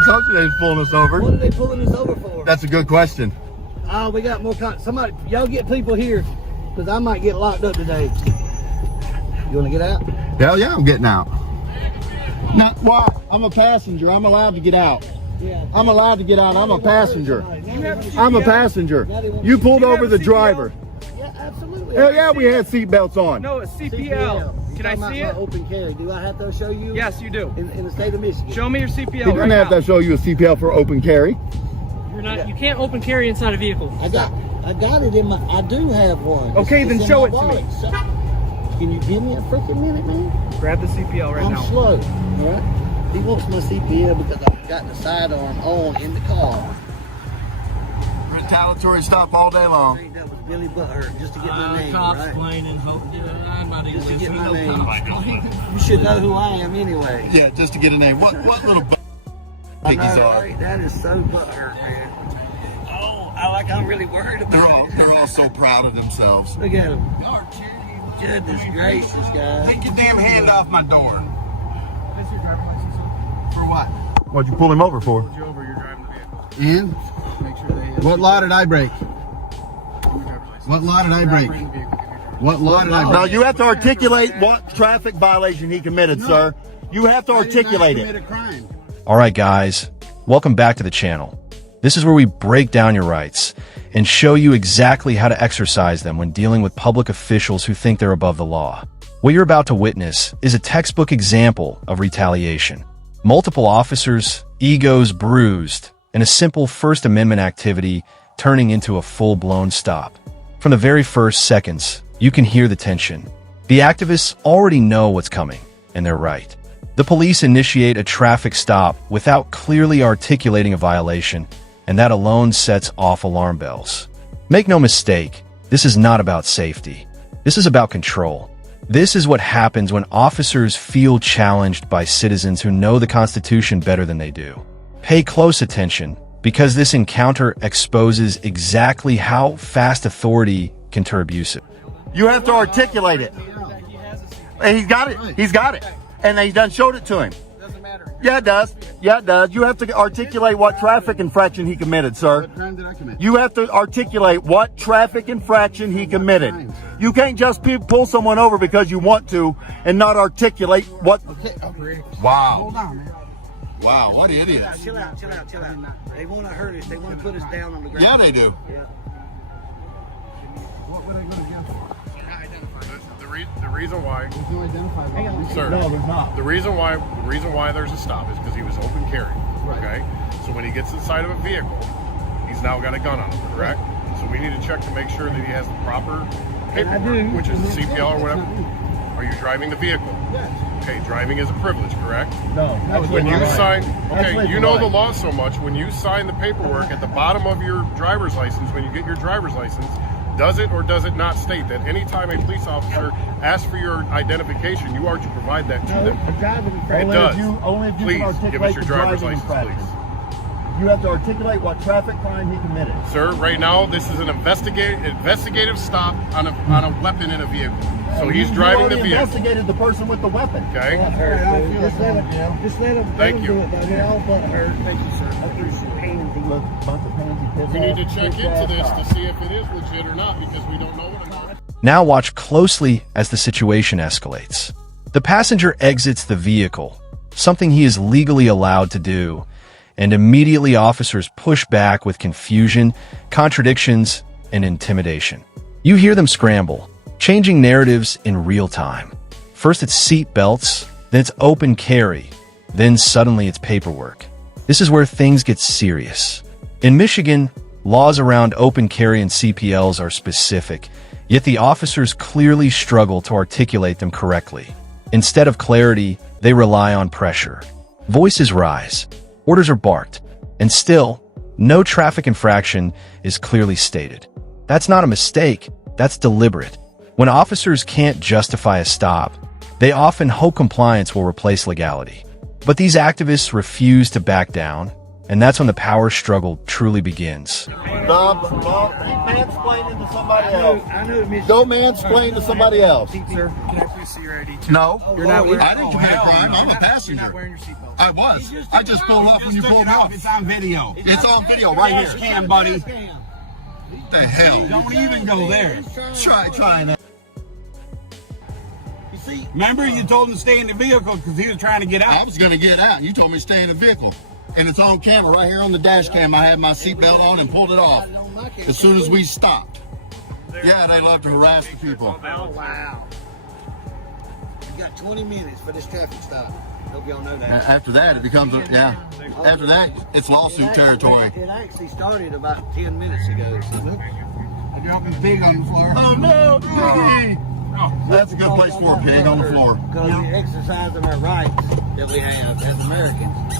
I told you they was pulling us over. What are they pulling us over for? That's a good question. We got more somebody, y'all get people here, because I might get locked up today. You want to get out? Hell yeah, I'm getting out. Now, why? I'm a passenger. I'm allowed to get out. Yeah. I'm allowed to get out. I'm a passenger. I'm a passenger. You pulled over the driver. Yeah, absolutely. Hell yeah, we had seatbelts on. No, it's CPL. Can I see it? Open carry. Do I have to show you? Yes, you do. In the state of Michigan. Show me your CPL. He doesn't have to show you a CPL for open carry. You're not. You can't open carry inside a vehicle. I got it in my. I do have one. Okay, then show it to me. Can you give me a freaking minute, man? Grab the CPL right now. I'm slow. All right. He wants my CPL because I've got the sidearm on in the car. Retaliatory stop all day long. That was Billy Butthurt just to get my name, cops right? Explaining, I'm not even Just to get my name. name. You should know who I am anyway. Yeah, just to get a name. What little piggies are? Right? That is so butthurt, man. Oh, I'm really worried about it. They're all so proud of themselves. Look at them. Goodness gracious, guys. Take your damn hand off my door. That's your driver's license. For what? What'd you pull him over for? Pulled you over. You're driving the vehicle. And Make sure they have what law did I break? your driver's license. What law did I break? Operating the vehicle. Give me your driver's What law did I break? Now you have to articulate what traffic violation he committed, sir. You have to articulate I did not it. commit a crime. Alright guys, welcome back to the channel. This is where we break down your rights and show you exactly how to exercise them when dealing with public officials who think they're above the law. What you're about to witness is a textbook example of retaliation. Multiple officers, egos bruised, and a simple First Amendment activity turning into a full-blown stop. From the very first seconds, you can hear the tension. The activists already know what's coming, and they're right. The police initiate a traffic stop without clearly articulating a violation, and that alone sets off alarm bells. Make no mistake, this is not about safety. This is about control. This is what happens when officers feel challenged by citizens who know the Constitution better than they do. Pay close attention, because this encounter exposes exactly how fast authority can turn abusive. You have to articulate it. And he's got it. He's got it. And they done showed it to him. Doesn't matter. Yeah, it does. Yeah, it does. You have to articulate what traffic infraction he committed, sir. What crime did I commit? You have to articulate what traffic infraction he committed. You can't just pull someone over because you want to and not articulate what. Okay. Wow. Hold on, man. Wow, what idiots. Chill out. They want to hurt us. They want to put us down on the ground. Yeah, they do. Yeah. What would I go against for? The reason why, There's no identifier. sir, No, there's not. the reason why there's a stop is because he was open carry. Okay, so when he gets inside of a vehicle, he's now got a gun on him, correct? So we need to check to make sure that he has the proper paperwork, which is the CPL or whatever. Are you driving the vehicle? Yes. Okay, driving is a privilege, correct? No. When you sign, That's okay, you legal know right. the law so much. When you sign the paperwork at the bottom of your driver's license, when you get your driver's license, does it or does it not state that anytime a police officer asks for your identification, you are to provide that to them? It does. Only if you Please can articulate give us your the driver's driving license, infraction. please. You have to articulate what traffic crime he committed. Sir, right now this is an investigative stop on a weapon in a vehicle. So he's driving the You vehicle. investigated the person with the weapon. Okay. Just let him Thank do you. it, though. They're all butthurt. Thank you, sir. Look, bunch of pansy piss We need to ass, check piss into ass this cops. to see if it is legit or not because we don't know what it is. Now watch closely as the situation escalates. The passenger exits the vehicle, something he is legally allowed to do, and immediately officers push back with confusion, contradictions, and intimidation. You hear them scramble, changing narratives in real time. First it's seat belts, then it's open carry, then suddenly it's paperwork. This is where things get serious. In Michigan, laws around open carry and CPLs are specific, yet the officers clearly struggle to articulate them correctly. Instead of clarity, they rely on pressure. Voices rise, orders are barked, and still, no traffic infraction is clearly stated. That's not a mistake, that's deliberate. When officers can't justify a stop, they often hope compliance will replace legality. But these activists refuse to back down, And that's when the power struggle truly begins. Stop. Mansplaining to somebody else. I knew it, Miss. Go mansplain to somebody else. Sir, can I please see your ID? No. You're not wearing. I didn't commit a crime. I'm a You're passenger. not wearing your seatbelt. I was. I just pulled off when you pulled off. It's on video. It's on video right here. Cam, buddy. What the hell? Don't even go there. Try that. You see, Remember, you told him to stay in the vehicle because he was trying to get I out. was going to get out. You told me to stay in the vehicle. And it's on camera right here on the dash cam. I had my seatbelt on and pulled it off as soon as we stopped. Yeah, they love to harass the people. oh wow. You got 20 minutes for this traffic stop. Hope y'all know that. After that, it becomes, after that, it's lawsuit territory. It actually started about 10 minutes ago. So I'm dropping pig on the floor. Oh no, piggy! That's a good place for a pig on the floor. because we're exercising our rights that we have as Americans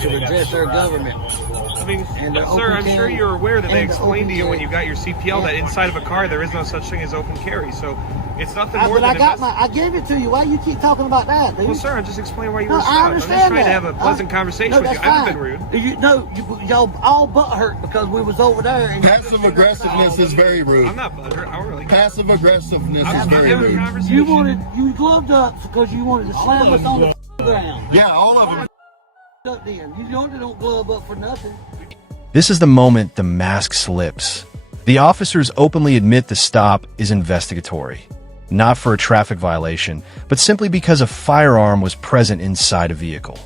to redress our government. I mean, And they're sir, open I'm sure carry. you're aware that they And the explained to you open when you got your CPL that inside of a car there is no such thing as open carry. So it's nothing more But than I got I gave it to you. Why you keep talking about that, dude? Well, sir, I'm just explaining why you No, were I stopped. I'm understand just trying that. to have a pleasant conversation No, with you. that's I haven't fine. been rude. Y'all all butt hurt because we was over there. And Passive aggressiveness is very rude. I'm not butthurt. I don't really. Passive aggressiveness I'm is very having a rude. conversation. you gloved up because you wanted to slam us on the ground. Yeah, all of them. Up then. You don't glove up for nothing. This is the moment the mask slips. The officers openly admit the stop is investigatory, not for a traffic violation, but simply because a firearm was present inside a vehicle.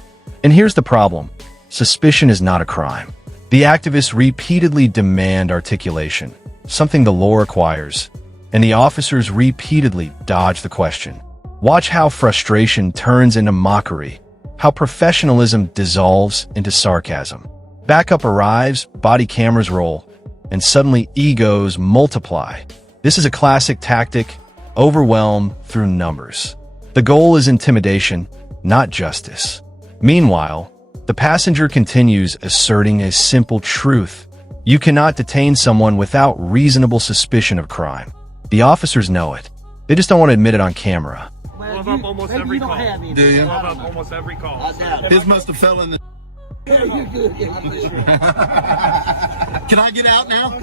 And here's the problem. Suspicion is not a crime. The activists repeatedly demand articulation, something the law requires, and the officers repeatedly dodge the question. Watch how frustration turns into mockery, how professionalism dissolves into sarcasm. Backup arrives, body cameras roll, and suddenly egos multiply. This is a classic tactic, overwhelm through numbers. The goal is intimidation, not justice. Meanwhile, the passenger continues asserting a simple truth. You cannot detain someone without reasonable suspicion of crime. The officers know it. They just don't want to admit it on camera. Glove up almost maybe every you don't call. have any. Do you? Glove up almost every call. I doubt it. His must have fell in the. Yeah, you're good. Can I get out now?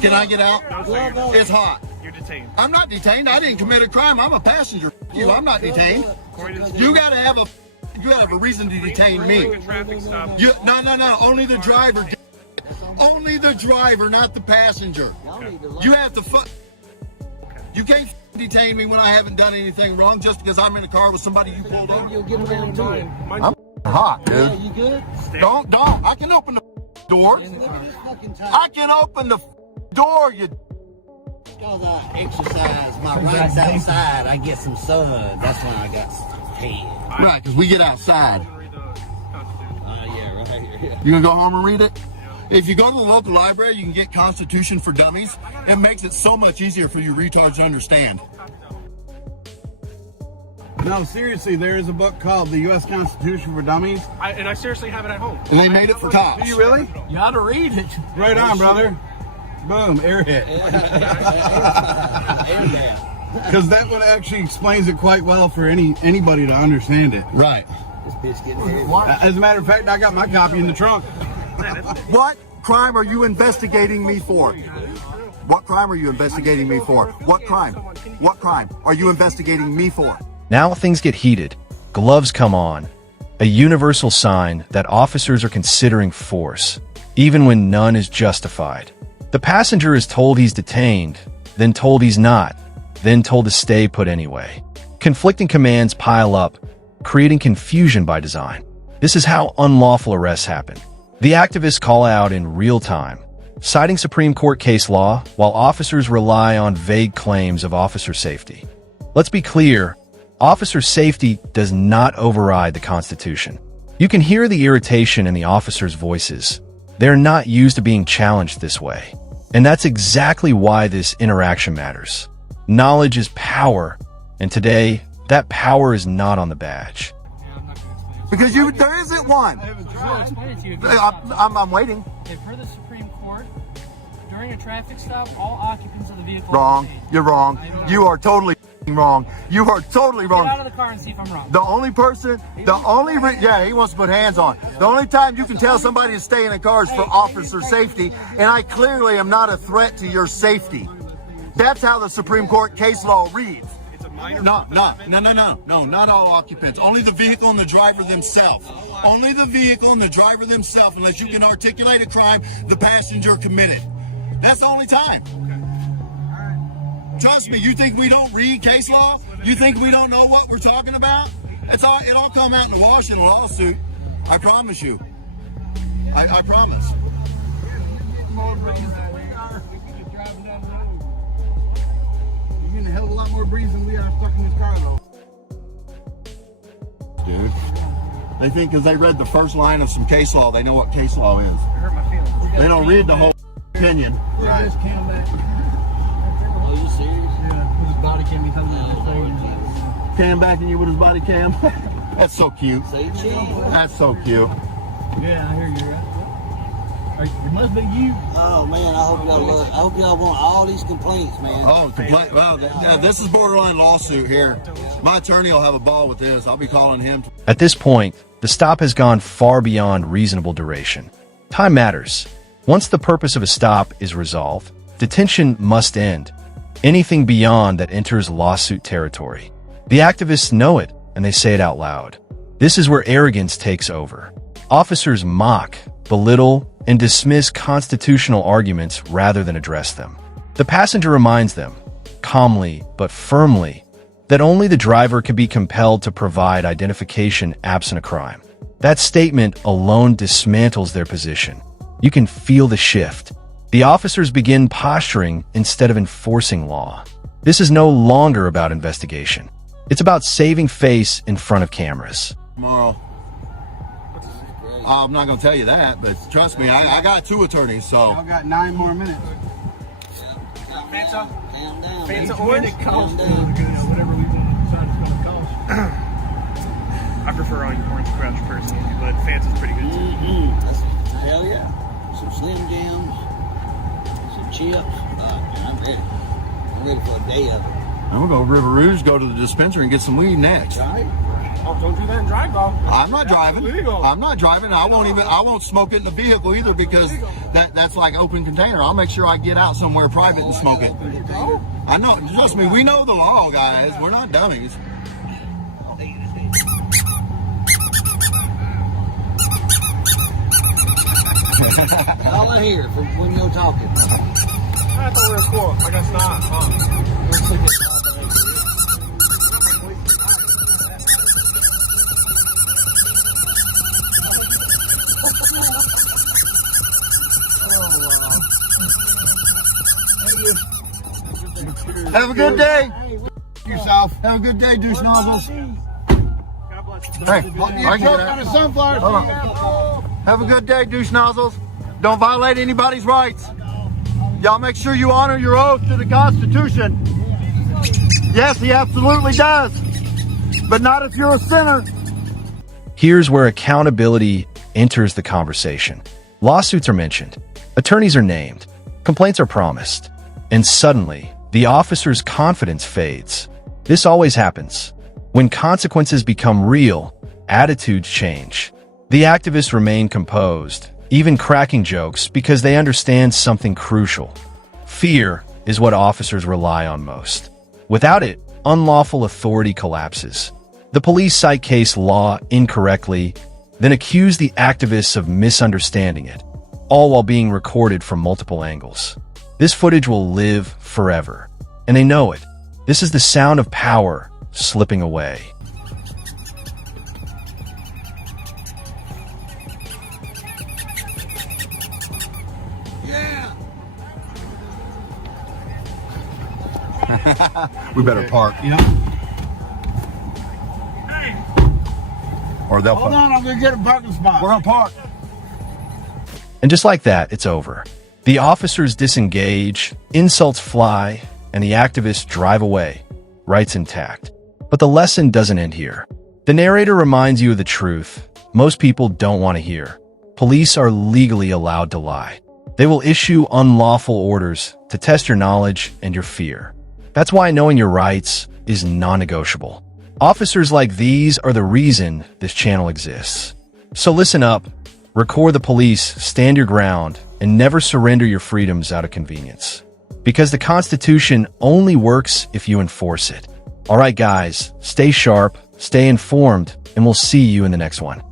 Can I get out? Glove up. It's hot. You're detained. I'm not detained. I didn't commit a crime. I'm a passenger. You, I'm not detained. According to You gotta have a reason to detain me. a traffic stop. No. Only the driver. Only the driver, not the passenger. You have to You can't detain me when I haven't done anything wrong just because I'm in the car with somebody you pulled You'll over. get around to it. I'm hot, dude. Yeah, you good? Don't. I can open the door. Look at this fucking time. I can open the door, you. Because I exercise my rights outside, I get some sun. That's why I got tan. Right, because we get outside. Yeah, right. Yeah. You gonna go home and read it? If you go to the local library, you can get Constitution for Dummies. It makes it so much easier for you retards to understand. No, seriously, there is a book called The U.S. Constitution for Dummies. And I seriously have it at home. And they made it for cops. Do you really? You ought to read it. Right on, brother. Boom, air hit. Because that one actually explains it quite well for anybody to understand it. Right. This bitch getting heavy. As a matter of fact, I got my copy in the trunk. What crime are you investigating me for? What crime are you investigating me for? What crime? What crime are you investigating me for? Now things get heated. Gloves come on. A universal sign that officers are considering force, even when none is justified. The passenger is told he's detained, then told he's not, then told to stay put anyway. Conflicting commands pile up, creating confusion by design. This is how unlawful arrests happen. The activists call out in real time, citing Supreme Court case law, while officers rely on vague claims of officer safety. Let's be clear, officer safety does not override the Constitution. You can hear the irritation in the officers' voices. They're not used to being challenged this way. And that's exactly why this interaction matters. Knowledge is power, and today, that power is not on the badge. Because there isn't one. I'll explain it to you. I'm waiting. Okay, per the Supreme Court, during a traffic stop, all occupants of the vehicle are Wrong. detained. You're wrong. You are totally. wrong. You are totally wrong. Get out of the car and see if I'm wrong. The only person, yeah, he wants to put hands on. The only time you can tell somebody to stay in a car is for officer safety, and I clearly am not a threat to your safety. That's how the Supreme Court case law reads. No, not all occupants. Only the vehicle and the driver themselves. Only the vehicle and the driver themselves, unless you can articulate a crime the passenger committed. That's the only time. Trust me, you think we don't read case law? You think we don't know what we're talking about? It all come out in the wash in a lawsuit. I promise you. I promise. You're getting a hell of a lot more breeze than we are stuck in this car, though. Dude, they think because they read the first line of some case law, they know what case law is. hurt my feelings. They don't read the whole opinion. Right. Are you serious? Yeah. His body can be coming out. Cam backing you with his body cam. That's so cute. That's so cute. Yeah, I hear you. Right? It must be you. Oh man, I hope y'all want all these complaints, man. Oh, complaint! Wow, this is borderline lawsuit here. My attorney will have a ball with this. I'll be calling him. At this point, the stop has gone far beyond reasonable duration. Time matters. Once the purpose of a stop is resolved, detention must end. Anything beyond that enters lawsuit territory. The activists know it, and they say it out loud. This is where arrogance takes over. Officers mock, belittle, and dismiss constitutional arguments rather than address them. The passenger reminds them, calmly but firmly, that only the driver can be compelled to provide identification absent a crime. That statement alone dismantles their position. You can feel the shift. The officers begin posturing instead of enforcing law. This is no longer about investigation. It's about saving face in front of cameras. Tomorrow. I'm not going to tell you that, but trust me, I got two attorneys, so. Y'all got 9 more minutes. Fanta? Calm down. Fanta orange? Calm down. Whatever we decide it's going to cost. I prefer orange crush personally, but Fanta's pretty good too. Hell yeah. Some Slim Jims, some chips. I'm ready. I'm ready for a day of it. I'm going to go to River Rouge, go to the dispensary, and get some weed next. Oh, don't do that and drive, bro. I'm not driving. Illegal. I'm not driving. I won't smoke it in the vehicle either because that's like open container. I'll make sure I get out somewhere private and smoke it. I know. Trust me, we know the law, guys. We're not dummies. All I hear from when you're talking. I thought we were cool. I guess not. Have a good day. Yourself. Have a good day, douche nozzles. God bless you. Hey, I get Out it. of sunflowers. Hold on. Have a good day, douche nozzles. Don't violate anybody's rights. Y'all make sure you honor your oath to the Constitution. Yes, he absolutely does. But not if you're a sinner. Here's where accountability enters the conversation. Lawsuits are mentioned. Attorneys are named. Complaints are promised. And suddenly, the officer's confidence fades. This always happens. When consequences become real, attitudes change. The activists remain composed, even cracking jokes because they understand something crucial. Fear is what officers rely on most. Without it, unlawful authority collapses. The police cite case law incorrectly, then accuse the activists of misunderstanding it, all while being recorded from multiple angles. This footage will live forever, and they know it. This is the sound of power slipping away. We better park. Yeah. Or they'll Hold on, I'm gonna get a parking spot. We're gonna park. And just like that, it's over. The officers disengage, insults fly, and the activists drive away, rights intact. But the lesson doesn't end here. The narrator reminds you of the truth most people don't want to hear. Police are legally allowed to lie. They will issue unlawful orders to test your knowledge and your fear. That's why knowing your rights is non-negotiable. Officers like these are the reason this channel exists. So listen up, record the police, stand your ground, and never surrender your freedoms out of convenience. Because the Constitution only works if you enforce it. All right, guys, stay sharp, stay informed, and we'll see you in the next one.